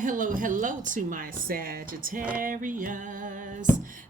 Hello to my Sagittarius.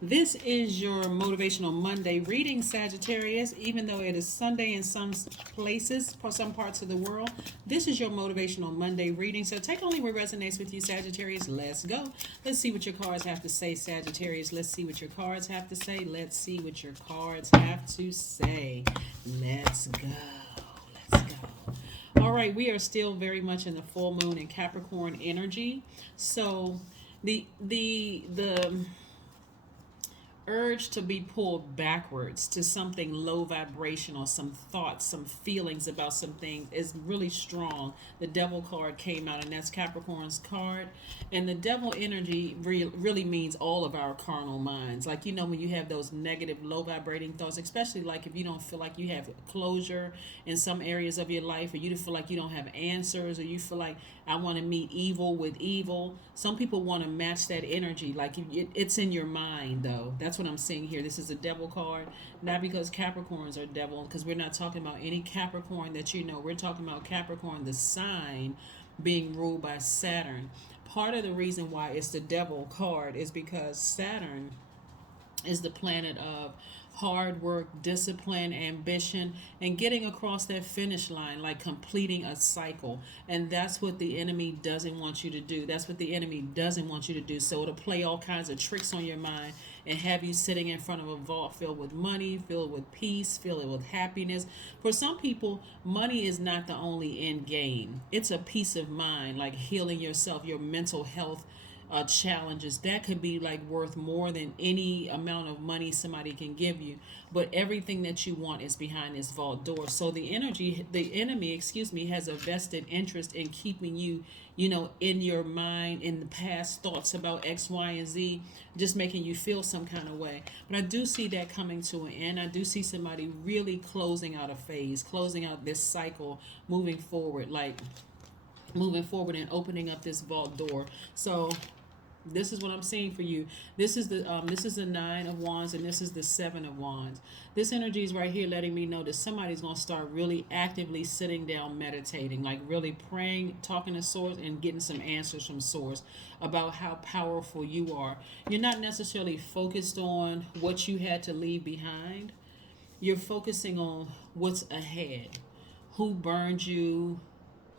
This is your Motivational Monday reading, Sagittarius. Even though it is Sunday in some places, for some parts of the world, this is your Motivational Monday reading. So take only what resonates with you, Sagittarius. Let's go. Let's see what your cards have to say, Sagittarius. Let's see what your cards have to say. Let's see what your cards have to say. Let's go. Let's go. All right, we are still very much in the full moon and Capricorn energy. So the urge to be pulled backwards to something low vibrational, some thoughts, some feelings about some things is really strong. The devil card came out, and that's Capricorn's card. And the devil energy really means all of our carnal minds. Like, when you have those negative, low vibrating thoughts, especially like if you don't feel like you have closure in some areas of your life, or you feel like you don't have answers, or you feel like I want to meet evil with evil. Some people want to match that energy. Like it's in your mind, though. That's what I'm seeing here. This is a devil card, not because Capricorns are devil, because we're not talking about any Capricorn that you know. We're talking about Capricorn, the sign, being ruled by Saturn. Part of the reason why it's the devil card is because Saturn is the planet of hard work, discipline, ambition, and getting across that finish line, like completing a cycle. And that's what the enemy doesn't want you to do. That's what the enemy doesn't want you to do. So it'll play all kinds of tricks on your mind and have you sitting in front of a vault filled with money, filled with peace, filled with happiness. For some people, money is not the only end game. It's a peace of mind, like healing yourself, your mental health challenges that could be like worth more than any amount of money somebody can give you. But everything that you want is behind this vault door. So the enemy, has a vested interest in keeping you, in your mind, in the past thoughts about X, Y, and Z, just making you feel some kind of way. But I do see that coming to an end. I do see somebody really closing out a phase, closing out this cycle, moving forward, and opening up this vault door. So this is what I'm seeing for you. This is the Nine of Wands, and this is the Seven of Wands. This energy is right here letting me know that somebody's going to start really actively sitting down, meditating, like really praying, talking to Source, and getting some answers from Source about how powerful you are. You're not necessarily focused on what you had to leave behind. You're focusing on what's ahead. Who burned you?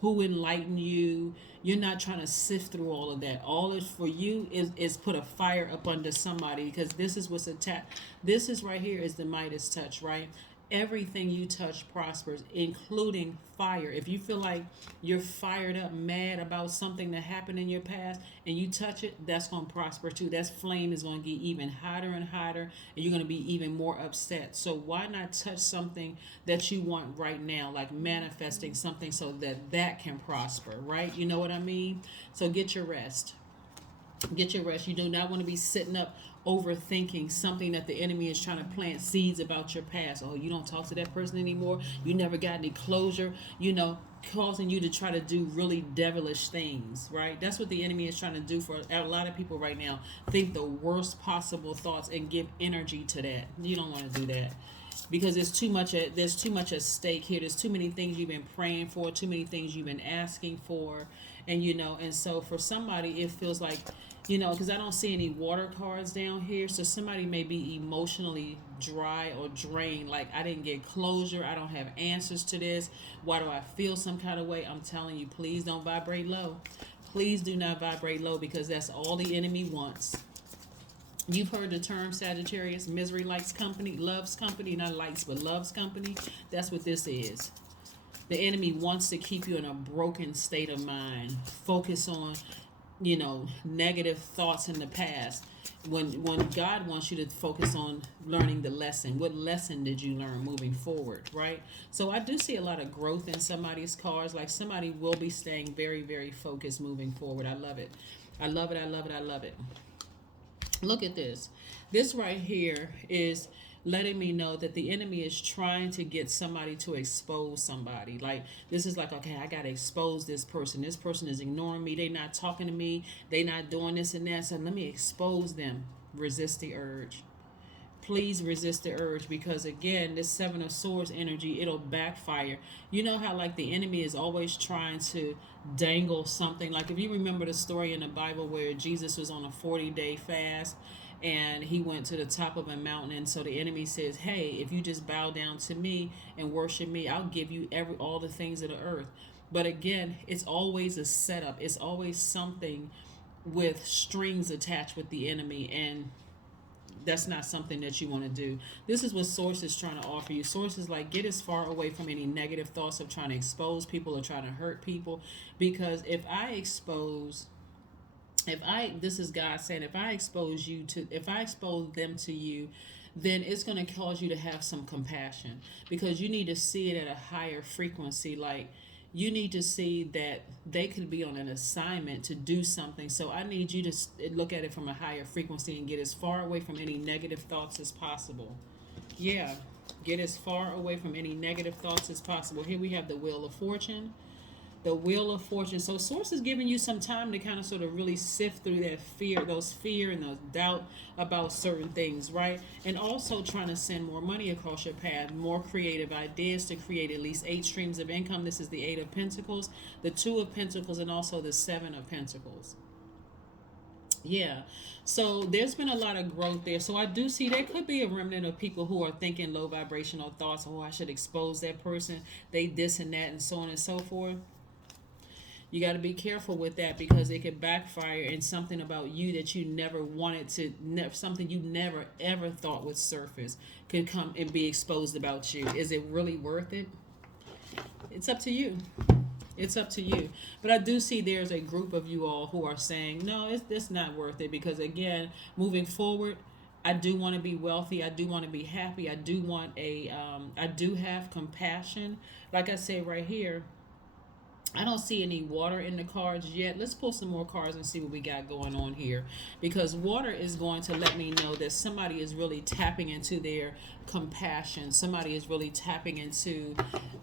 Who enlightened you? You're not trying to sift through all of that. All is for you is put a fire up under somebody, because this is what's attacked. This is right here is the Midas touch, right? Everything you touch prospers, including fire. If you feel like you're fired up, mad about something that happened in your past, and you touch it, that's going to prosper too. That flame is going to get even hotter and hotter, and you're going to be even more upset. So why not touch something that you want right now, like manifesting something so that can prosper, right? You know what I mean? So get your rest. Get your rest. You do not want to be sitting up overthinking something that the enemy is trying to plant seeds about your past. Oh, you don't talk to that person anymore. You never got any closure, causing you to try to do really devilish things, right? That's what the enemy is trying to do for a lot of people right now. Think the worst possible thoughts and give energy to that. You don't want to do that, because there's too much at stake here. There's too many things you've been praying for, too many things you've been asking for, and so for somebody it feels like, because I don't see any water cards down here, so somebody may be emotionally dry or drained, like I didn't get closure, I don't have answers to this, why do I feel some kind of way? I'm telling you, please don't vibrate low. Please do not vibrate low, because that's all the enemy wants. You've heard the term, Sagittarius, misery likes company, loves company, not likes, but loves company. That's what this is. The enemy wants to keep you in a broken state of mind. Focus on, negative thoughts in the past. When God wants you to focus on learning the lesson. What lesson did you learn moving forward, right? So I do see a lot of growth in somebody's cards. Like somebody will be staying very, very focused moving forward. I love it. I love it. I love it. I love it. Look at this. This right here is letting me know that the enemy is trying to get somebody to expose somebody. Like this is like, okay, I gotta expose this person. This person is ignoring me. They not talking to me. They not doing this and that. So let me expose them. Resist the urge. please resist the urge, because again, this Seven of Swords energy, it'll backfire. You know how like the enemy is always trying to dangle something. Like if you remember the story in the Bible where Jesus was on a 40-day fast and he went to the top of a mountain, and so the enemy says, hey, if you just bow down to me and worship me, I'll give you all the things of the earth. But again, it's always a setup. It's always something with strings attached with the enemy, and that's not something that you want to do. This is what Source is trying to offer you. Source is like, get as far away from any negative thoughts of trying to expose people or trying to hurt people, because if this is God saying, if I expose them to you, then it's going to cause you to have some compassion, because you need to see it at a higher frequency. Like, you need to see that they could be on an assignment to do something. So I need you to look at it from a higher frequency and get as far away from any negative thoughts as possible. Yeah, get as far away from any negative thoughts as possible. Here we have the Wheel of Fortune. The Wheel of Fortune. So Source is giving you some time to kind of sort of really sift through that fear and those doubt about certain things, right? And also trying to send more money across your path, more creative ideas to create at least 8 streams of income. This is the 8 of Pentacles, the 2 of Pentacles, and also the 7 of Pentacles. Yeah, so there's been a lot of growth there. So I do see there could be a remnant of people who are thinking low vibrational thoughts. Oh, I should expose that person. They this and that and so on and so forth. You got to be careful with that, because it could backfire, and something about you that you never wanted to, something you never ever thought would surface could come and be exposed about you. Is it really worth it? It's up to you. It's up to you. But I do see there's a group of you all who are saying, no, it's not worth it, because again, moving forward, I do want to be wealthy. I do want to be happy. I do want I do have compassion. Like I say right here, I don't see any water in the cards yet. Let's pull some more cards and see what we got going on here. Because water is going to let me know that somebody is really tapping into their compassion. Somebody is really tapping into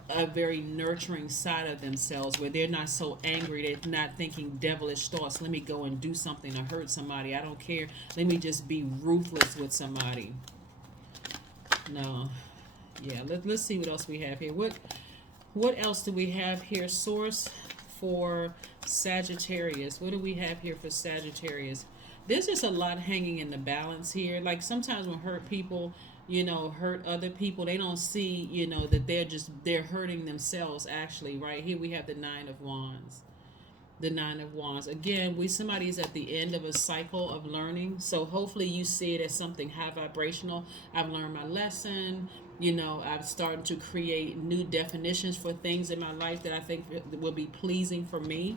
a very nurturing side of themselves, where they're not so angry. They're not thinking devilish thoughts. Let me go and do something to hurt somebody. I don't care. Let me just be ruthless with somebody. No. Yeah, let's see what else we have here. What else do we have here? Source for Sagittarius. What do we have here for Sagittarius? There's just a lot hanging in the balance here. Like sometimes when hurt people, hurt other people, they don't see, that they're hurting themselves actually, right? Here we have the Nine of Wands. The Nine of Wands. Again, somebody is at the end of a cycle of learning. So hopefully you see it as something high vibrational. I've learned my lesson. I've started to create new definitions for things in my life that I think will be pleasing for me.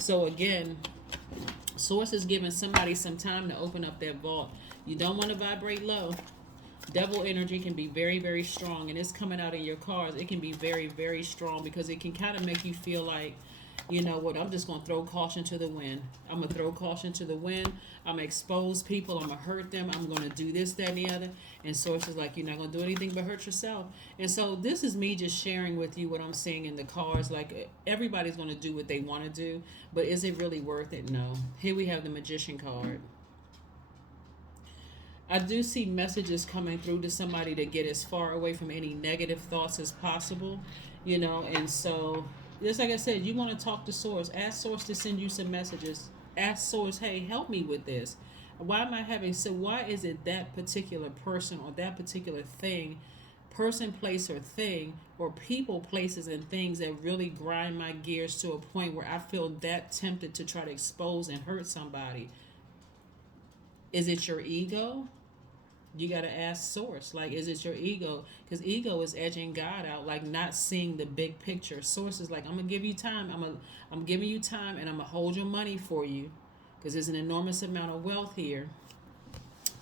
So again, Source is giving somebody some time to open up that vault. You don't want to vibrate low. Devil energy can be very, very strong, and it's coming out in your cards. It can be very, very strong, because it can kind of make you feel like, you know what, I'm just going to throw caution to the wind. I'm going to throw caution to the wind. I'm going to expose people. I'm going to hurt them. I'm going to do this, that, and the other. And Source is like, you're not going to do anything but hurt yourself. And so this is me just sharing with you what I'm seeing in the cards. Like, everybody's going to do what they want to do. But is it really worth it? No. Here we have the Magician card. I do see messages coming through to somebody to get as far away from any negative thoughts as possible. And so just like I said, you want to talk to Source. Ask Source to send you some messages. Ask Source, hey, help me with this. Why is it that particular person or that particular thing, person, place, or thing, or people, places, and things that really grind my gears to a point where I feel that tempted to try to expose and hurt somebody? Is it your ego? You got to ask Source, like, is it your ego? Because ego is edging God out, like not seeing the big picture. Source is like, I'm going to give you time. I'm giving you time, and I'm going to hold your money for you, because there's an enormous amount of wealth here,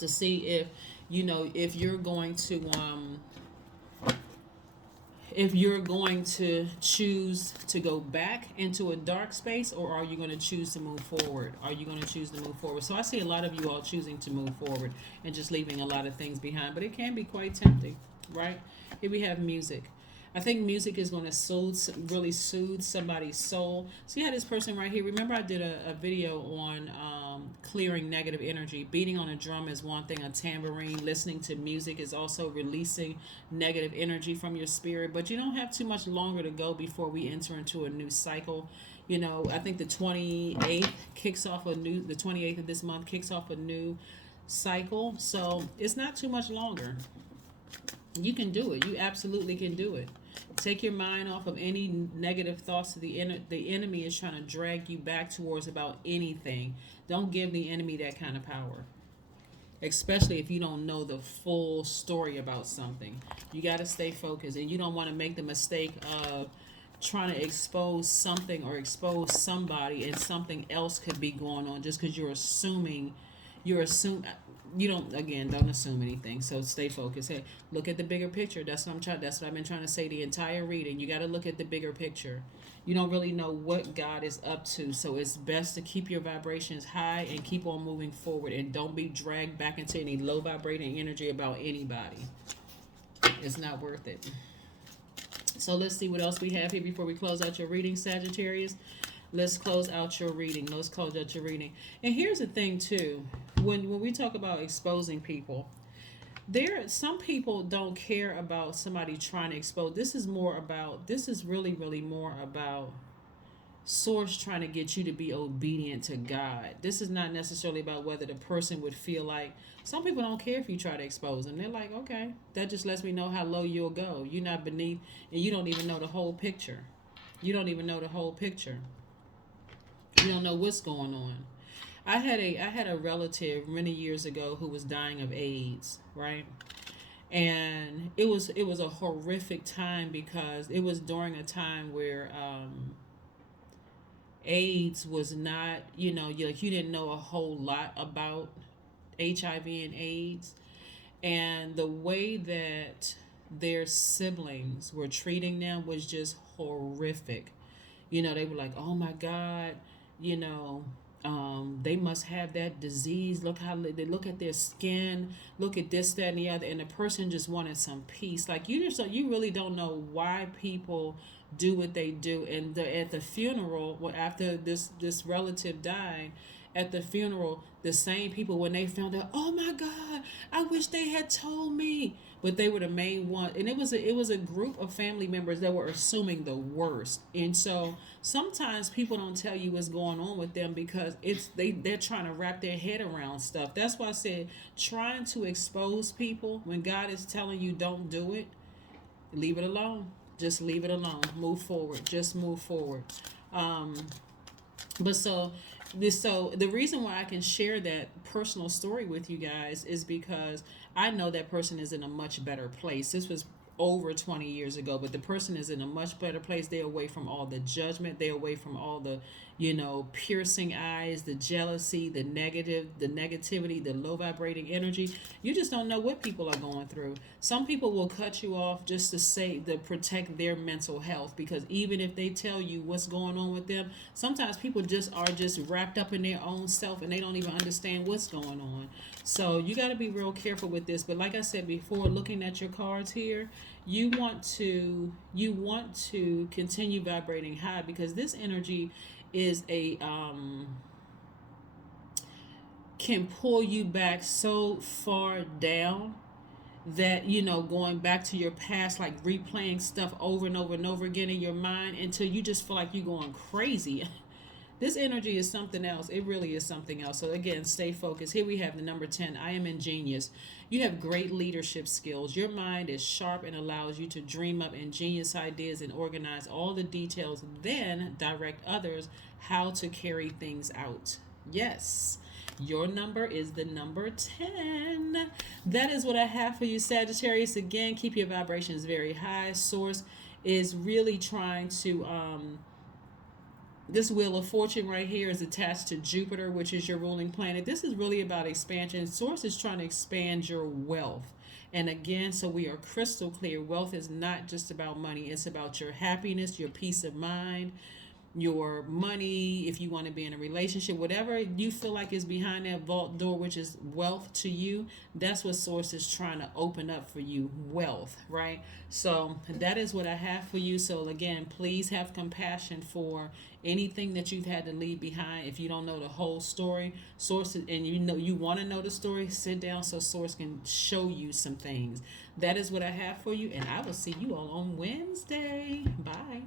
to see if, if you're going to choose to go back into a dark space, or are you going to choose to move forward? So I see a lot of you all choosing to move forward and just leaving a lot of things behind, but it can be quite tempting, right? Here we have music. I think music is going to really soothe somebody's soul. See how this person right here, remember I did a video on clearing negative energy. Beating on a drum is one thing, a tambourine, listening to music is also releasing negative energy from your spirit. But you don't have too much longer to go before we enter into a new cycle. You know, I think the 28th of this month kicks off a new cycle. So it's not too much longer. You can do it. You absolutely can do it. Take your mind off of any negative thoughts. The enemy is trying to drag you back towards about anything. Don't give the enemy that kind of power, especially if you don't know the full story about something. You got to stay focused, and you don't want to make the mistake of trying to expose something or expose somebody, and something else could be going on just because don't assume anything. So stay focused. Hey, look at the bigger picture. That's what I've been trying to say the entire reading. You got to look at the bigger picture. You don't really know what God is up to, so it's best to keep your vibrations high and keep on moving forward, and don't be dragged back into any low vibrating energy about anybody. It's not worth it. So let's see what else we have here before we close out your reading, Sagittarius. Let's close out your reading. And here's the thing too. When we talk about exposing people, some people don't care about somebody trying to expose. This is really, really more about source trying to get you to be obedient to God. This is not necessarily about whether the person would feel like. Some people don't care if you try to expose them. They're like, okay, that just lets me know how low you'll go. You're not beneath, and you don't even know the whole picture. You don't know what's going on. I had a relative many years ago who was dying of AIDS, right? And it was a horrific time, because it was during a time where AIDS was not, you didn't know a whole lot about HIV and AIDS, and the way that their siblings were treating them was just horrific. They were like, oh my God, they must have that disease. Look how they look at their skin. Look at this, that, and the other. And the person just wanted some peace. Like you really don't know why people do what they do. And at the funeral, after this relative died, at the funeral, the same people, when they found out, oh my God, I wish they had told me. But they were the main one, and it was a group of family members that were assuming the worst. And so sometimes people don't tell you what's going on with them, because they're trying to wrap their head around stuff. That's why I said, trying to expose people when God is telling you don't do it, leave it alone. Just leave it alone. Move forward. Just move forward. So the reason why I can share that personal story with you guys is because I know that person is in a much better place. This was over 20 years ago, but the person is in a much better place. They're away from all the judgment. They're away from all the, piercing eyes, the jealousy, the negativity, the low vibrating energy. You just don't know what people are going through. Some people will cut you off just to protect their mental health, because even if they tell you what's going on with them, sometimes people are just wrapped up in their own self, and they don't even understand what's going on. So you got to be real careful with this. But like I said before, looking at your cards here, you want to continue vibrating high, because this energy is can pull you back so far down that, going back to your past, like replaying stuff over and over and over again in your mind until you just feel like you're going crazy. This energy is something else. It really is something else. So again, stay focused. Here we have the number 10. I am ingenious. You have great leadership skills. Your mind is sharp and allows you to dream up ingenious ideas and organize all the details, then direct others how to carry things out. Yes. Your number is the number 10. That is what I have for you, Sagittarius. Again, keep your vibrations very high. Source is really trying to this Wheel of Fortune right here is attached to Jupiter, which is your ruling planet. This is really about expansion. Source is trying to expand your wealth. And again, so we are crystal clear. Wealth is not just about money. It's about your happiness, your peace of mind, your money, if you want to be in a relationship, whatever you feel like is behind that vault door, which is wealth to you, that's what source is trying to open up for you, wealth, right? So that is what I have for you. So again, please have compassion for anything that you've had to leave behind. If you don't know the whole story, source, and you know you want to know the story, sit down so source can show you some things. That is what I have for you, and I will see you all on Wednesday. Bye.